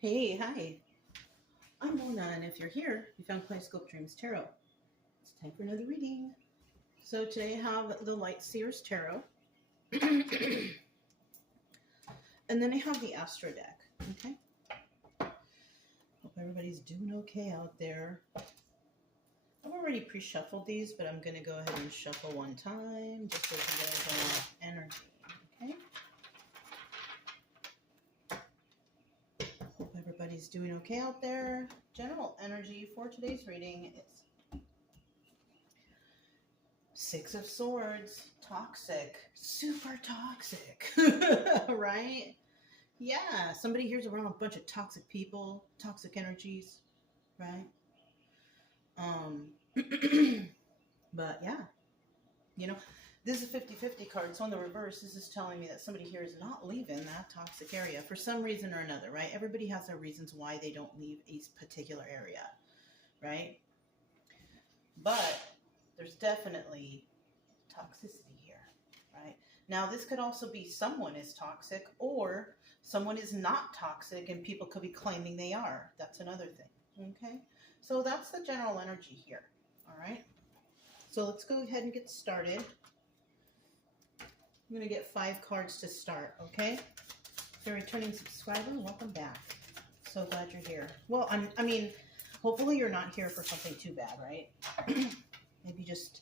Hey, hi. I'm Mona, and if you're here, you found Kaleidoscope Dreams Tarot. It's time for another reading. So today I have the Light Seers Tarot, and then I have the Astro deck. Okay. Hope everybody's doing okay out there. I've already pre-shuffled these, but I'm going to go ahead and shuffle one time just so you guys have energy. Okay. Hope everybody's doing okay out there. General energy for today's reading is Six of Swords, toxic, super toxic, right? Yeah, somebody here's around a bunch of toxic people, toxic energies, right? But yeah, you know, this is a 50-50 card. So on the reverse, this is telling me that somebody here is not leaving that toxic area for some reason or another, right? Everybody has their reasons why they don't leave a particular area, right? But there's definitely toxicity here, right? Now, this could also be someone is toxic or someone is not toxic and people could be claiming they are. That's another thing, okay? So that's the general energy here, all right? So let's go ahead and get started. I'm going to get 5 cards to start, okay? If you're a returning subscriber, welcome back. So glad you're here. Well, I mean, hopefully you're not here for something too bad, right? Maybe just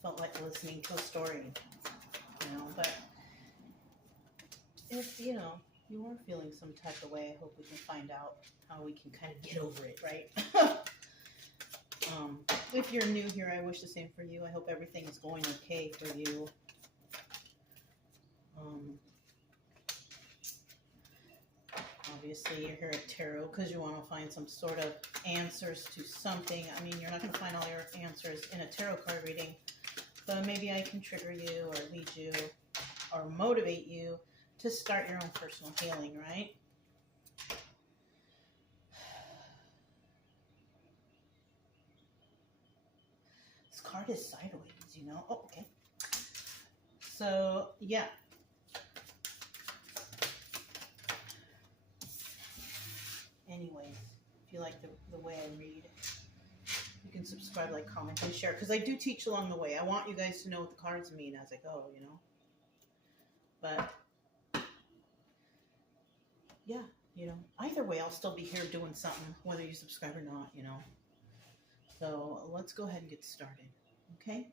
felt like listening to a story, but if, you are feeling some type of way, I hope we can find out how we can kind of get over it, right? If you're new here, I wish the same for you. I hope everything is going okay for you. Obviously, you're here at Tarot because you want to find some sort of answers to something. I mean, you're not going to find all your answers in a tarot card reading, but maybe I can trigger you or lead you or motivate you to start your own personal healing, right? This card is sideways, Oh, okay. So, yeah. Anyways, if you like the way I read, you can subscribe, like, comment, and share. Because I do teach along the way. I want you guys to know what the cards mean as I go, But, yeah, either way, I'll still be here doing something, whether you subscribe or not, So let's go ahead and get started, okay?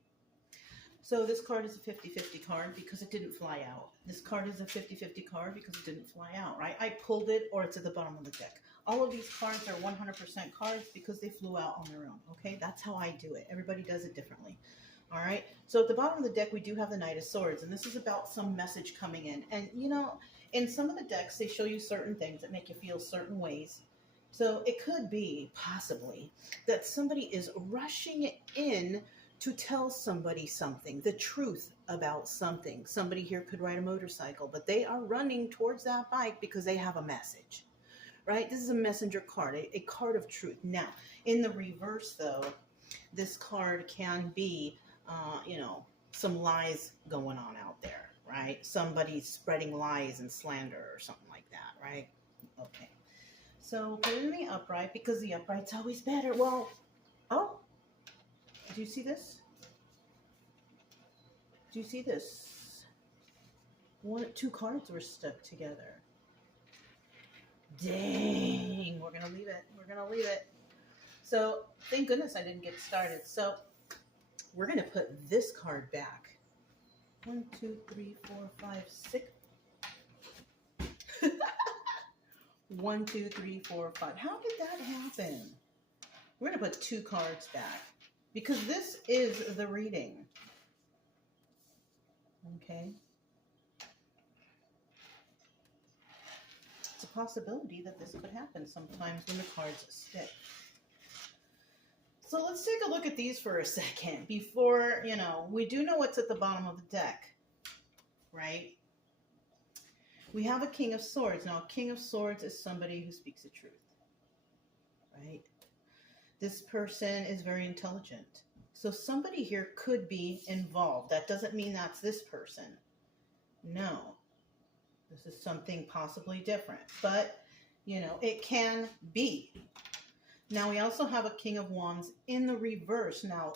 So this card is a 50-50 card because it didn't fly out. This card is a 50-50 card because it didn't fly out, right? I pulled it or it's at the bottom of the deck. All of these cards are 100% cards because they flew out on their own, okay? That's how I do it. Everybody does it differently, all right? So at the bottom of the deck, we do have the Knight of Swords, and this is about some message coming in. And, in some of the decks, they show you certain things that make you feel certain ways. So it could be, possibly, that somebody is rushing in to tell somebody something, the truth about something. Somebody here could ride a motorcycle, but they are running towards that bike because they have a message, right? This is a messenger card, a card of truth. Now, in the reverse, though, this card can be, some lies going on out there, right? Somebody's spreading lies and slander or something like that, right? Okay. So put it in the upright because the upright's always better. Well, oh, do you see this? Do you see this? 2 cards were stuck together. Dang, we're going to leave it. We're going to leave it. So thank goodness I didn't get started. So we're going to put this card back. 1, 2, 3, 4, 5, 6. 1, 2, 3, 4, 5. How did that happen? We're going to put 2 cards back because this is the reading. Okay. It's a possibility that this could happen sometimes when the cards stick. So let's take a look at these for a second before, we do know what's at the bottom of the deck, right? We have a King of Swords. Now, a King of Swords is somebody who speaks the truth, right? This person is very intelligent. So somebody here could be involved. That doesn't mean that's this person. No. This is something possibly different. But You know, it can be. Now we also have a King of Wands in the reverse. Now,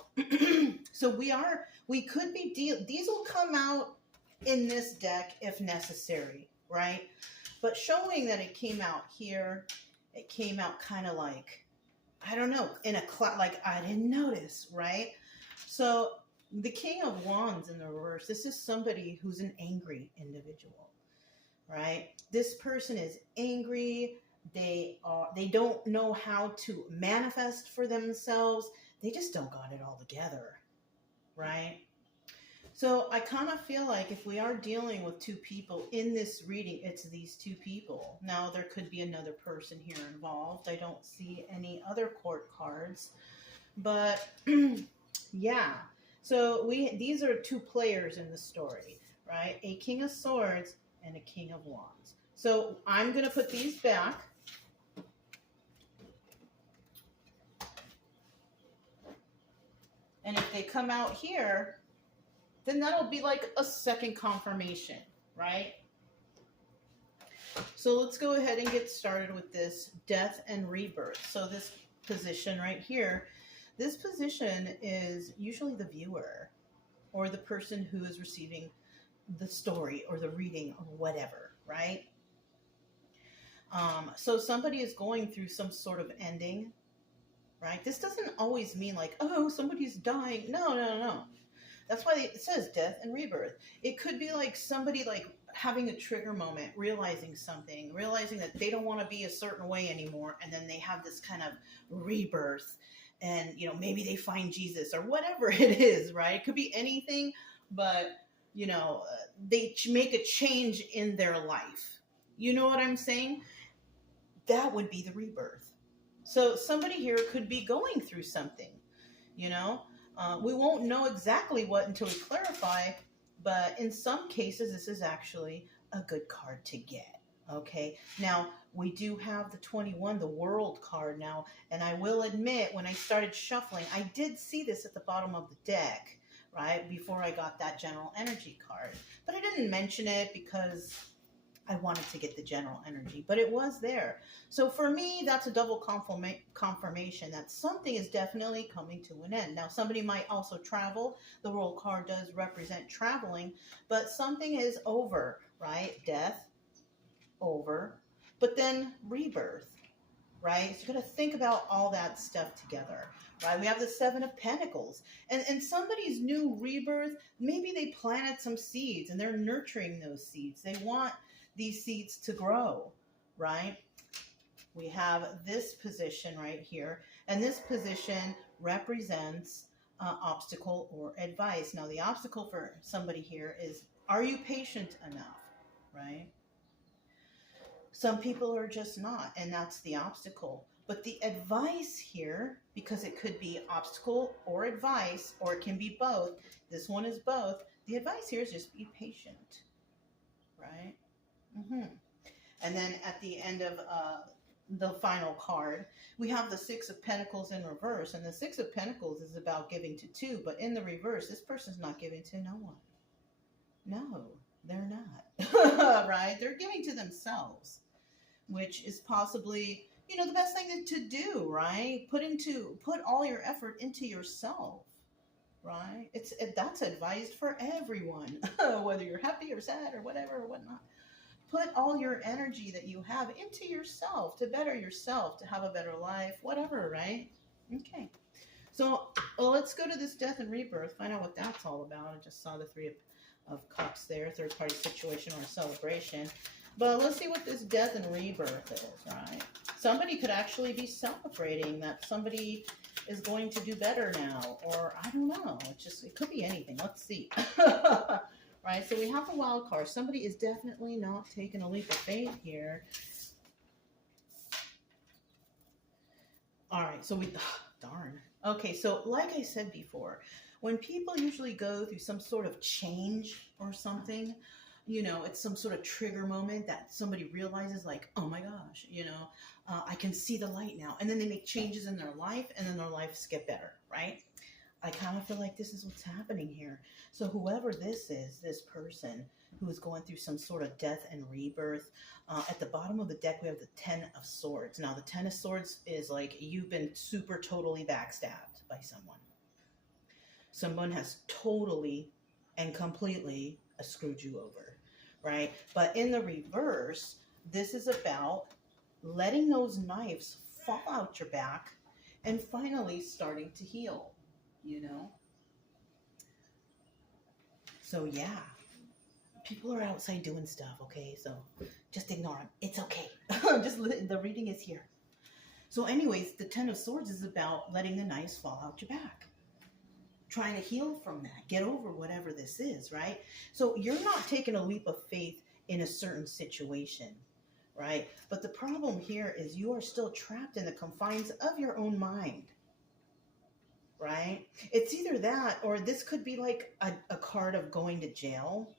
so we could be these will come out in this deck if necessary, right? But showing that it came out here, it came out kind of like, I don't know, in a like I didn't notice, right? So the King of Wands in the reverse, this is somebody who's an angry individual, right? This person is angry. They don't know how to manifest for themselves. They just don't got it all together, right? So I kind of feel like if we are dealing with two people in this reading, it's these two people. Now there could be another person here involved. I don't see any other court cards, but yeah. So these are two players in the story, right? A King of Swords and a King of Wands. So I'm going to put these back. And if they come out here, then that'll be like a second confirmation, right? So let's go ahead and get started with this death and rebirth. So this position right here, this position is usually the viewer or the person who is receiving the story or the reading or whatever, right? So somebody is going through some sort of ending, right? This doesn't always mean like, oh, somebody's dying. No. That's why it says death and rebirth. It could be like somebody like having a trigger moment, realizing something, realizing that they don't want to be a certain way anymore. And then they have this kind of rebirth and, you know, maybe they find Jesus or whatever it is, right? It could be anything, but, you know, they make a change in their life. You know what I'm saying? That would be the rebirth. So somebody here could be going through something, you know? We won't know exactly what until we clarify, but in some cases, this is actually a good card to get, okay? Now, we do have the 21, the World card now, and I will admit, when I started shuffling, I did see this at the bottom of the deck, right, before I got that General Energy card. But I didn't mention it because I wanted to get the general energy, but it was there. So for me, that's a double confirmation that something is definitely coming to an end. Now, somebody might also travel. The World card does represent traveling, but something is over, right? Death, over, but then rebirth, right? So you got to think about all that stuff together, right? We have the Seven of Pentacles, and somebody's new rebirth, maybe they planted some seeds and they're nurturing those seeds. They want these seeds to grow, right? We have this position right here, and this position represents obstacle or advice. Now, the obstacle for somebody here is, are you patient enough, right? Some people are just not, and that's the obstacle. But the advice here, because it could be obstacle or advice, or it can be both. This one is both. The advice here is just be patient, right? And then at the end of the final card, we have the Six of Pentacles in reverse. And the Six of Pentacles is about giving to two. But in the reverse, this person's not giving to no one. No, they're not. Right? They're giving to themselves, which is possibly, you know, the best thing to do, right? Put all your effort into yourself. Right? That's advised for everyone, whether you're happy or sad or whatever or whatnot. Put all your energy that you have into yourself to better yourself, to have a better life, whatever, right? Okay. So let's go to this death and rebirth, find out what that's all about. I just saw the Three of Cups there, third party situation or celebration. But let's see what this death and rebirth is, right? Somebody could actually be celebrating that somebody is going to do better now, or I don't know. It could be anything. Let's see. Right, so we have the wild card. Somebody is definitely not taking a leap of faith here. All right, so darn. Okay, so like I said before, when people usually go through some sort of change or something, you know, it's some sort of trigger moment that somebody realizes like, oh my gosh, you know, I can see the light now. And then they make changes in their life and then their lives get better, right? I kind of feel like this is what's happening here. So whoever this is, this person who is going through some sort of death and rebirth, at the bottom of the deck, we have the Ten of Swords. Now, the Ten of Swords is like you've been super totally backstabbed by someone. Someone has totally and completely screwed you over, right? But in the reverse, this is about letting those knives fall out your back and finally starting to heal, you know? So yeah, people are outside doing stuff, okay? So just ignore them. It's okay. The reading is here. So anyways, the Ten of Swords is about letting the knives fall out your back. Trying to heal from that. Get over whatever this is, right? So you're not taking a leap of faith in a certain situation, right? But the problem here is you are still trapped in the confines of your own mind, right? It's either that or this could be like a card of going to jail.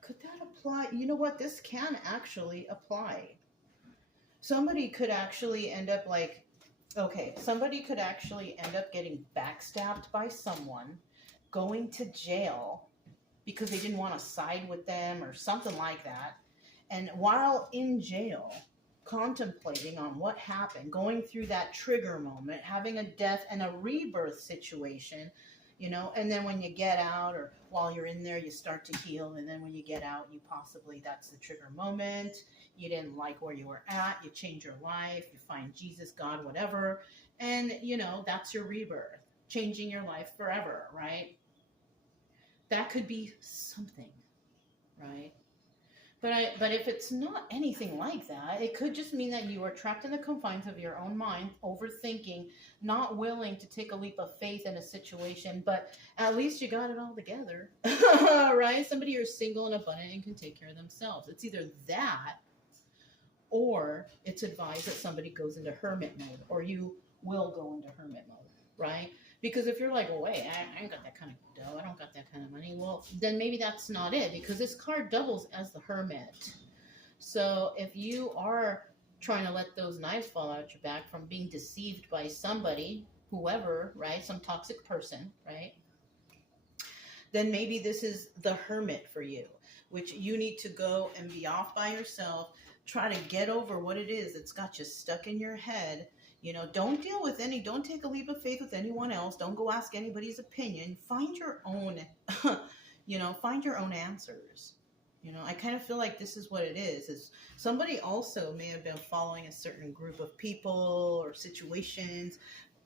Could that apply? You know what? This can actually apply. Somebody could actually end up like, okay, somebody could actually end up getting backstabbed by someone, going to jail because they didn't want to side with them or something like that. And while in jail, contemplating on what happened, going through that trigger moment, having a death and a rebirth situation, you know, and then when you get out or while you're in there, you start to heal. And then when you get out, you possibly, that's the trigger moment. You didn't like where you were at. You change your life. You find Jesus, God, whatever. And, you know, that's your rebirth, changing your life forever, right? That could be something, right? But if it's not anything like that, it could just mean that you are trapped in the confines of your own mind, overthinking, not willing to take a leap of faith in a situation, but at least you got it all together, right? Somebody who's single and abundant and can take care of themselves. It's either that or it's advised that somebody goes into hermit mode, or you will go into hermit mode, right? Because if you're like, well, wait, I ain't got that kind of dough, I don't got that kind of money, well, then maybe that's not it, because this card doubles as the hermit. So if you are trying to let those knives fall out your back from being deceived by somebody, whoever, right, some toxic person, right, then maybe this is the hermit for you, which you need to go and be off by yourself, try to get over what it is that's got you stuck in your head. You know, don't take a leap of faith with anyone else. Don't go ask anybody's opinion. Find your own, find your own answers. You know, I kind of feel like this is what it is somebody also may have been following a certain group of people or situations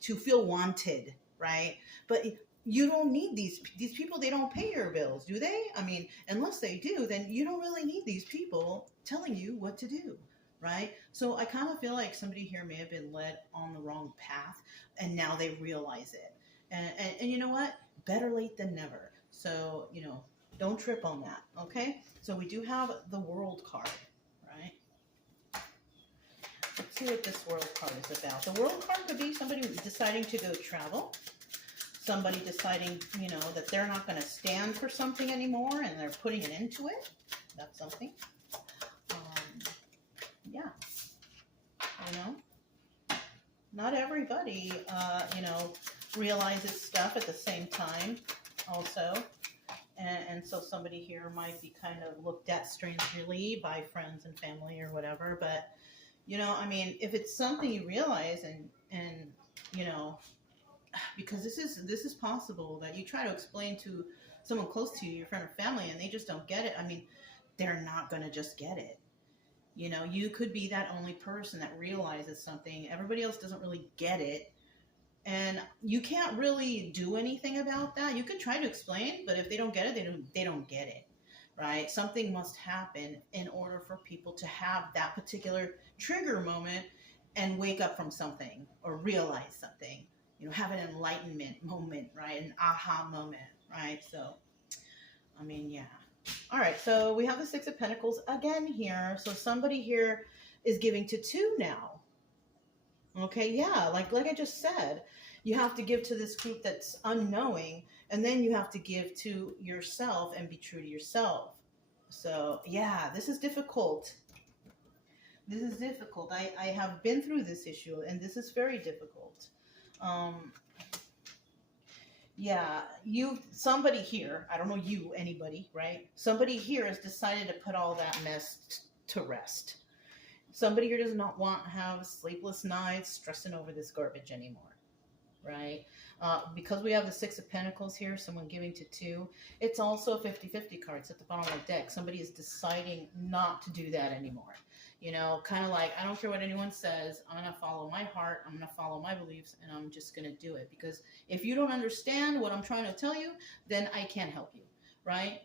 to feel wanted, right? But you don't need these people. They don't pay your bills, do they? I mean, unless they do, then you don't really need these people telling you what to do. Right? So I kind of feel like somebody here may have been led on the wrong path and now they realize it. And you know what? Better late than never. So, you know, don't trip on that. Okay? So we do have the World card, right? Let's see what this World card is about. The World card could be somebody deciding to go travel. Somebody deciding, you know, that they're not going to stand for something anymore and they're putting an end to it. That's something. Yeah, you know, not everybody, realizes stuff at the same time also. And so somebody here might be kind of looked at strangely by friends and family or whatever. But, you know, I mean, if it's something you realize and you know, because this is possible that you try to explain to someone close to you, your friend or family, and they just don't get it. I mean, they're not going to just get it. You know, you could be that only person that realizes something. Everybody else doesn't really get it. And you can't really do anything about that. You could try to explain, but if they don't get it, they don't get it, right? Something must happen in order for people to have that particular trigger moment and wake up from something or realize something. You know, have an enlightenment moment, right? An aha moment, right? So, I mean, yeah. All right, so we have the Six of Pentacles again here. So somebody here is giving to two now. Okay, yeah, like I just said, you have to give to this group that's unknowing, and then you have to give to yourself and be true to yourself. So, yeah, this is difficult. This is difficult. I have been through this issue, and this is very difficult. Um, yeah, somebody here, I don't know you, anybody, right? Somebody here has decided to put all that mess to rest. Somebody here does not want to have sleepless nights stressing over this garbage anymore, right? Because we have the Six of Pentacles here, someone giving to two, it's also a 50-50 card. It's at the bottom of the deck. Somebody is deciding not to do that anymore. You know, kind of like, I don't care what anyone says. I'm going to follow my heart. I'm going to follow my beliefs, and I'm just going to do it. Because if you don't understand what I'm trying to tell you, then I can't help you, right?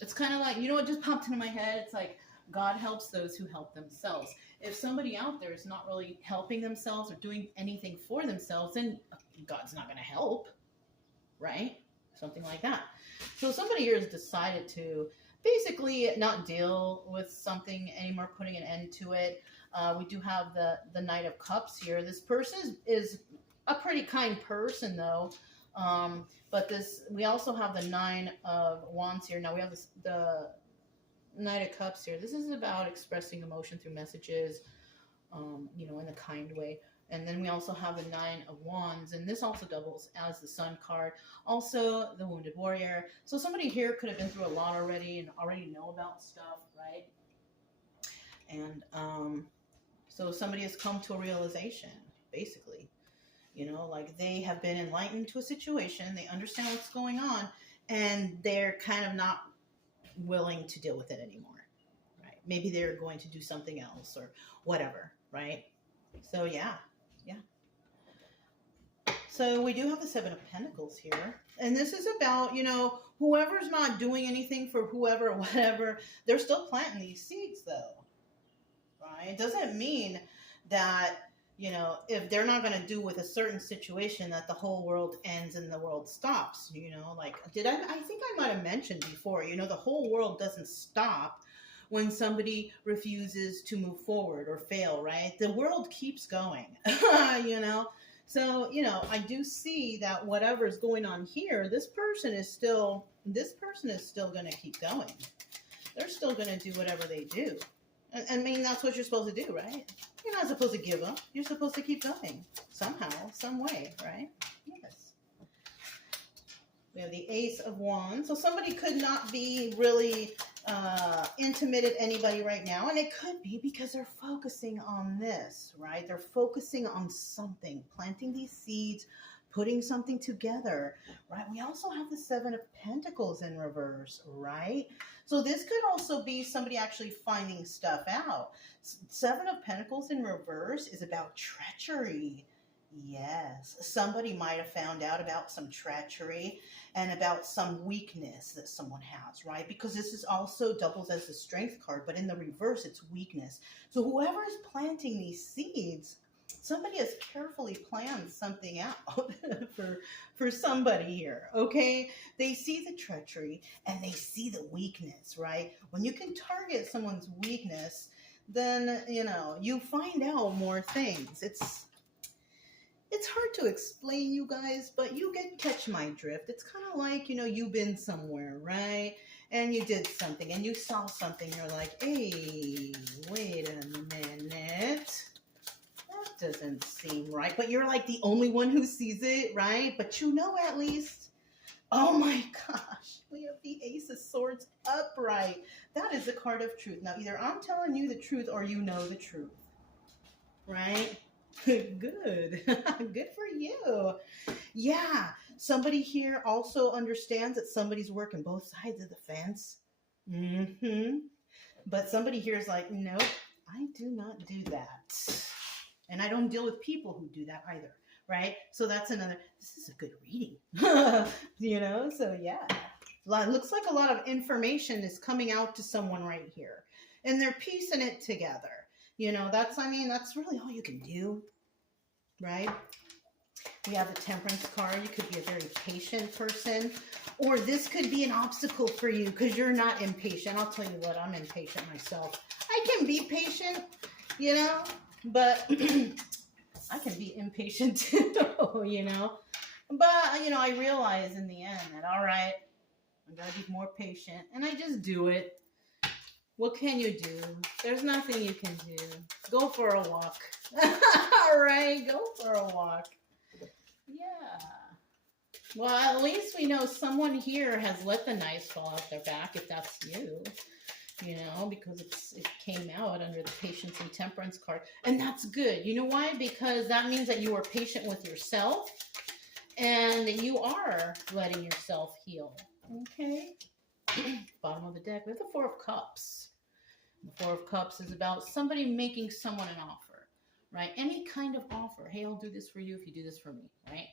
It's kind of like, you know what just popped into my head? It's like, God helps those who help themselves. If somebody out there is not really helping themselves or doing anything for themselves, then God's not going to help, right? Something like that. So somebody here has decided to basically not deal with something anymore, putting an end to it. We do have the Knight of Cups here. This person is a pretty kind person, though. But we also have the Nine of Wands here. Now we have the Knight of Cups here. This is about expressing emotion through messages, you know, in a kind way. And then we also have the Nine of Wands, and this also doubles as the Sun card. Also, the Wounded Warrior. So somebody here could have been through a lot already and already know about stuff, right? And so somebody has come to a realization, basically. You know, like they have been enlightened to a situation. They understand what's going on, and they're kind of not willing to deal with it anymore, right? Maybe they're going to do something else or whatever, right? So yeah. So we do have the Seven of Pentacles here, and this is about, you know, whoever's not doing anything for whoever or whatever, they're still planting these seeds, though, right? It doesn't mean that, you know, if they're not going to do with a certain situation that the whole world ends and the world stops, you know, like, I think I might have mentioned before, you know, the whole world doesn't stop when somebody refuses to move forward or fail, right? The world keeps going, you know? So, you know, I do see that whatever's going on here, this person is still going to keep going. They're still going to do whatever they do. I mean, that's what you're supposed to do, right? You're not supposed to give up. You're supposed to keep going somehow, some way, right? Yes. We have the Ace of Wands. So somebody could not be really intimate at anybody right now. And it could be because they're focusing on this, right? They're focusing on something, planting these seeds, putting something together, right? We also have the Seven of Pentacles in reverse, right? So this could also be somebody actually finding stuff out. Seven of Pentacles in reverse is about treachery. Yes, somebody might have found out about some treachery and about some weakness that someone has, right? Because this is also doubles as the Strength card, but in the reverse, it's weakness. So whoever is planting these seeds, somebody has carefully planned something out for somebody here, okay? They see the treachery and they see the weakness, right? When you can target someone's weakness, then, you know, you find out more things. It's hard to explain, you guys, but you catch my drift. It's kind of like, you know, you've been somewhere, right? And you did something and you saw something. You're like, hey, wait a minute. That doesn't seem right. But you're like the only one who sees it, right? But you know at least. Oh my gosh. We have the Ace of Swords upright. That is the card of truth. Now, either I'm telling you the truth or you know the truth, right? Good. Good for you. Yeah. Somebody here also understands that somebody's working both sides of the fence. But somebody here is like, nope, I do not do that. And I don't deal with people who do that either, right? So that's another, this is a good reading, you know? So yeah, it looks like a lot of information is coming out to someone right here. And they're piecing it together. You know, that's really all you can do, right? We have the Temperance card. You could be a very patient person, or this could be an obstacle for you because you're not impatient. I'll tell you what, I'm impatient myself. I can be patient, you know, but I can be impatient too, you know. But, you know, I realize in the end that, all right, I gotta be more patient, and I just do it. What can you do? There's nothing you can do. Go for a walk. All right, go for a walk. Well, at least we know someone here has let the knives fall out their back, if that's you. You know, because it came out under the patience and temperance card. And that's good. You know why? Because that means that you are patient with yourself and that you are letting yourself heal. Okay? Bottom of the deck, we have the Four of Cups. The Four of Cups is about somebody making someone an offer, right? Any kind of offer. Hey, I'll do this for you if you do this for me, right?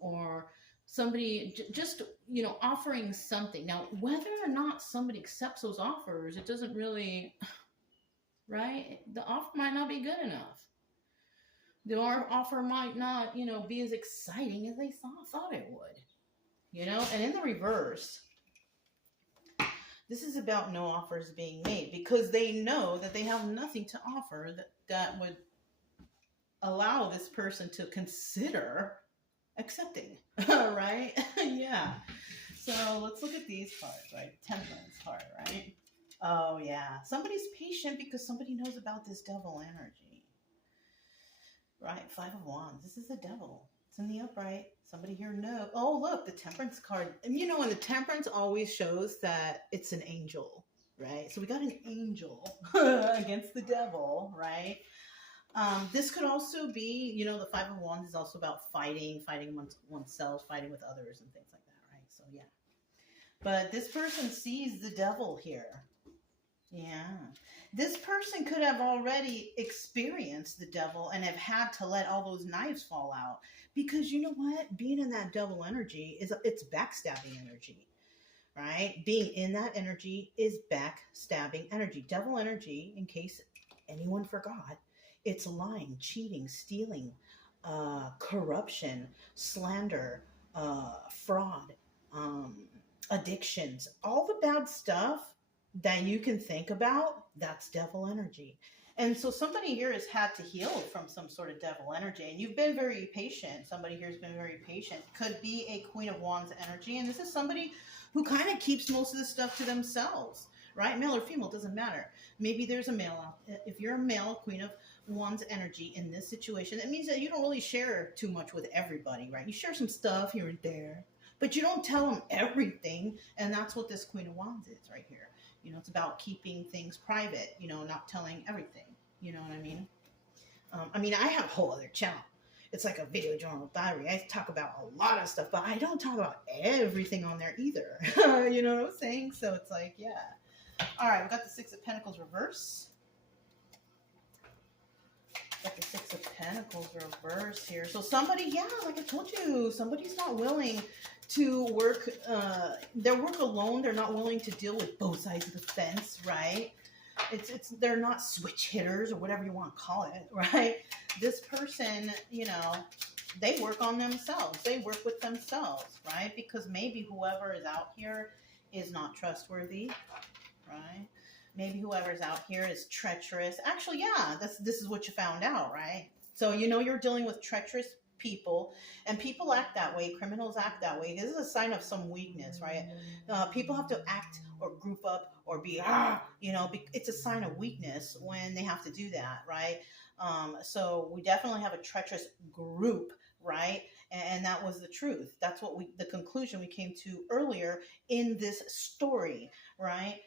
Or somebody just, you know, offering something. Now, whether or not somebody accepts those offers, it doesn't really, right? The offer might not be good enough. The offer might not, you know, be as exciting as they thought it would, you know? And in the reverse, this is about no offers being made because they know that they have nothing to offer that would allow this person to consider accepting, right? Yeah. So let's look at these cards, right? Temperance card, right? Oh, yeah. Somebody's patient because somebody knows about this devil energy, right? Five of Wands. This is the devil. It's in the upright. Somebody here knows. Oh, look, the Temperance card. And you know, and the Temperance always shows that it's an angel, right? So we got an angel against the devil, right? This could also be, you know, the Five of Wands is also about fighting oneself, fighting with others and things like that, right? So, yeah. But this person sees the devil here. Yeah. This person could have already experienced the devil and have had to let all those knives fall out. Because you know what? Being in that devil energy, it's backstabbing energy, right? Being in that energy is backstabbing energy. Devil energy, in case anyone forgot, it's lying, cheating, stealing, corruption, slander, fraud, addictions, all the bad stuff that you can think about, that's devil energy. And so somebody here has had to heal from some sort of devil energy, and you've been very patient. Somebody here has been very patient. Could be a Queen of Wands energy, and this is somebody who kind of keeps most of the stuff to themselves, right? Male or female, doesn't matter. Maybe there's a male out. If you're a male Queen of Wands energy in this situation, that means that you don't really share too much with everybody, right? You share some stuff here and there, but you don't tell them everything, and that's what this Queen of Wands is right here. You know, it's about keeping things private, you know, not telling everything. You know what I mean? I have a whole other channel. It's like a video journal diary. I talk about a lot of stuff, but I don't talk about everything on there either. You know what I'm saying? So it's like, yeah. All right, we got the Six of Pentacles reverse. Got the Six of Pentacles reverse here. So somebody, yeah, like I told you, somebody's not willing to work their work alone. They're not willing to deal with both sides of the fence, right? They're not switch hitters or whatever you want to call it, right? This person, you know, they work on themselves. They work with themselves, right? Because maybe whoever is out here is not trustworthy, right? Maybe whoever's out here is treacherous. Actually, yeah, this is what you found out, right? So you know you're dealing with treacherous people, and people act that way. Criminals act that way. This is a sign of some weakness, right? People have to act or group up or be, you know, it's a sign of weakness when they have to do that, right? So we definitely have a treacherous group, right? And that was the truth. That's what the conclusion we came to earlier in this story, right?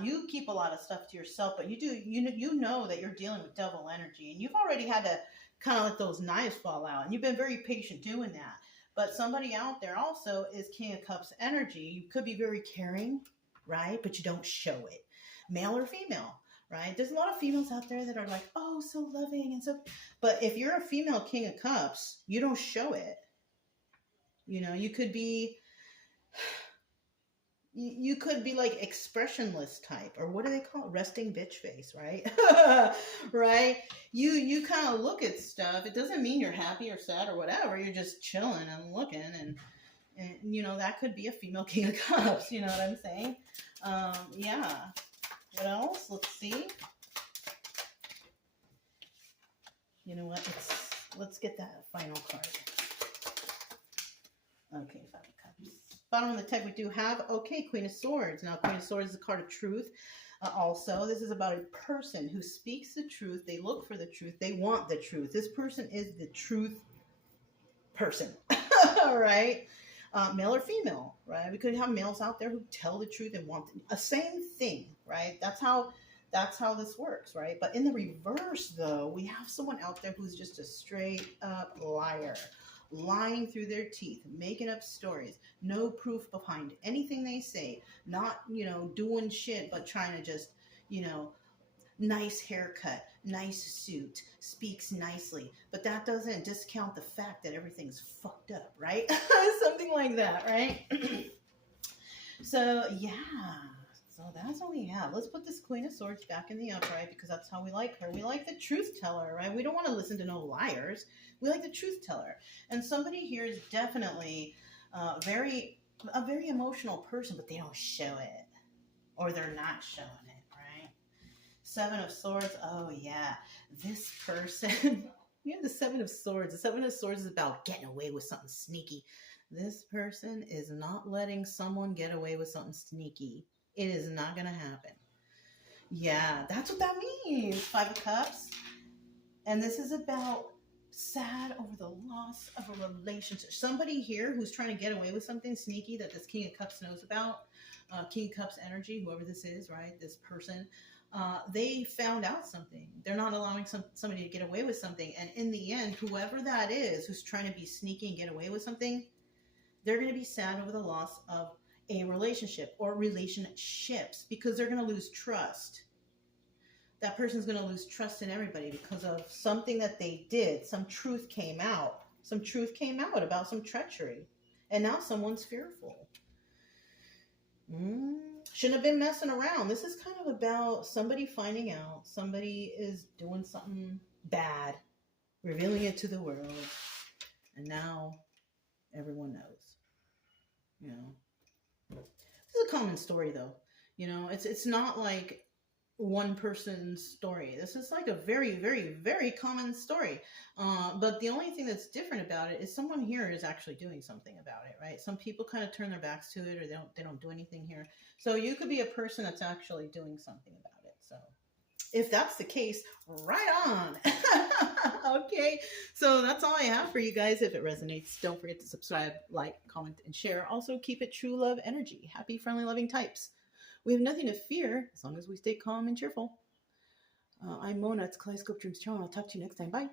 You keep a lot of stuff to yourself, but you know that you're dealing with devil energy, and you've already had to kind of let those knives fall out, and you've been very patient doing that. But somebody out there also is King of Cups energy. You could be very caring, right? But you don't show it, male or female, right? There's a lot of females out there that are like, oh, so loving and so. But if you're a female King of Cups, you don't show it. You know, you could be like expressionless type, or what do they call it? Resting bitch face, right? Right? You kind of look at stuff. It doesn't mean you're happy or sad or whatever. You're just chilling and looking, and you know, that could be a female King of Cups. You know what I'm saying? Yeah. What else? Let's see. You know what? Let's get that final card. Okay, Five of Cups. Bottom of the deck, we do have, okay, Queen of Swords. Now, Queen of Swords is a card of truth. Also, this is about a person who speaks the truth. They look for the truth. They want the truth. This person is the truth person, all right? male or female, right? We could have males out there who tell the truth and want a same thing, right? That's how this works, right? But in the reverse, though, we have someone out there who's just a straight up liar, lying through their teeth, making up stories, no proof behind anything they say, not, doing shit, but trying to just, nice haircut, nice suit, speaks nicely. But that doesn't discount the fact that everything's fucked up, right? Something like that, right? So, yeah. So that's what we have. Let's put this Queen of Swords back in the upright because that's how we like her. We like the truth teller, right? We don't want to listen to no liars. We like the truth teller. And somebody here is definitely a very emotional person, but they don't show it. Or they're not showing it, right? Seven of Swords. Oh, yeah. This person. We have the Seven of Swords. The Seven of Swords is about getting away with something sneaky. This person is not letting someone get away with something sneaky. It is not going to happen. Yeah, that's what that means. Five of Cups. And this is about sad over the loss of a relationship. Somebody here who's trying to get away with something sneaky that this King of Cups knows about. King of Cups energy, whoever this is, right? This person. They found out something. They're not allowing somebody to get away with something. And in the end, whoever that is who's trying to be sneaky and get away with something, they're going to be sad over the loss of a relationship or relationships because they're going to lose trust. That person's going to lose trust in everybody because of something that they did. Some truth came out. Some truth came out about some treachery. And now someone's fearful. Shouldn't have been messing around. This is kind of about somebody finding out. Somebody is doing something bad, revealing it to the world. And now everyone knows. This is a common story, though. It's not like one person's story. This is like a very, very, very common story. But the only thing that's different about it is someone here is actually doing something about it, right? Some people kind of turn their backs to it, or they don't do anything here. So you could be a person that's actually doing something about it. So if that's the case, right on. Okay, so that's all I have for you guys. If it resonates, don't forget to subscribe, like, comment, and share. Also, keep it true love energy. Happy, friendly, loving types. We have nothing to fear as long as we stay calm and cheerful. I'm Mona. It's Kaleidoscope Dreams Channel. I'll talk to you next time. Bye.